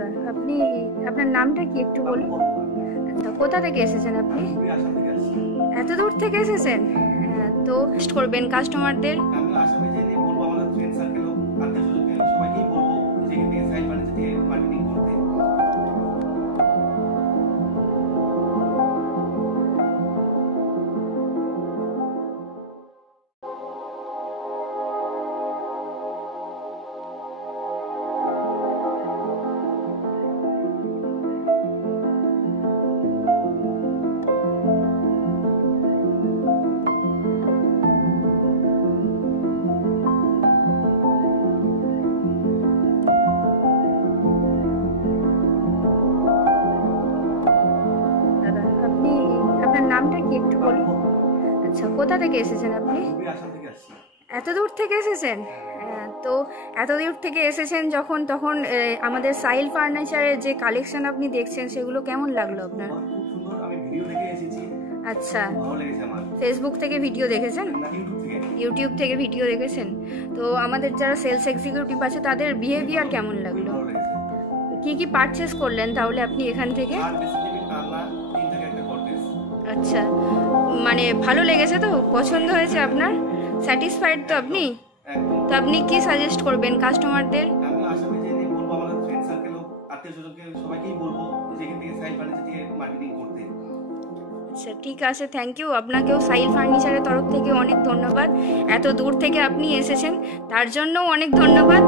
দাদা আপনি আপনার নামটা কি একটু বলুন? আচ্ছা, কোথা থেকে এসেছেন আপনি? এত দূর থেকে এসেছেন? তো টেস্ট করবেন কাস্টমারদের। দাদা আপনি আপনার নামটা কি একটু বলুন? আচ্ছা, কোথা থেকে এসেছেন আপনি? এত দূর থেকে এসেছেন? তো এত দূর থেকে এসেছেন যখন, তখন আমাদের সাহিল ফার্নিচারের যে কালেকশন আপনি দেখছেন সেগুলো কেমন লাগলো আপনার? আচ্ছা, ফেসবুক থেকে ভিডিও দেখেছেন? ইউটিউব থেকে ভিডিও দেখেছেন? তো আমাদের যারা সেলস এক্সিকিউটিভ আছে তাদের বিহেভিয়ার কেমন লাগলো? কি কি পারচেস করলেন তাহলে আপনি এখান থেকে? আচ্ছা, মানে ভালো লেগেছে তো? পছন্দ হয়েছে আপনার? স্যাটিসফাইড তো আপনি? তো আপনি কি সাজেস্ট করবেন কাস্টমারদের? আচ্ছা, ঠিক আছে, থ্যাংক ইউ। আপনাকেও সাহিল ফার্নিচারের তরফ থেকে অনেক ধন্যবাদ। এত দূর থেকে আপনি এসেছেন তার জন্যও অনেক ধন্যবাদ।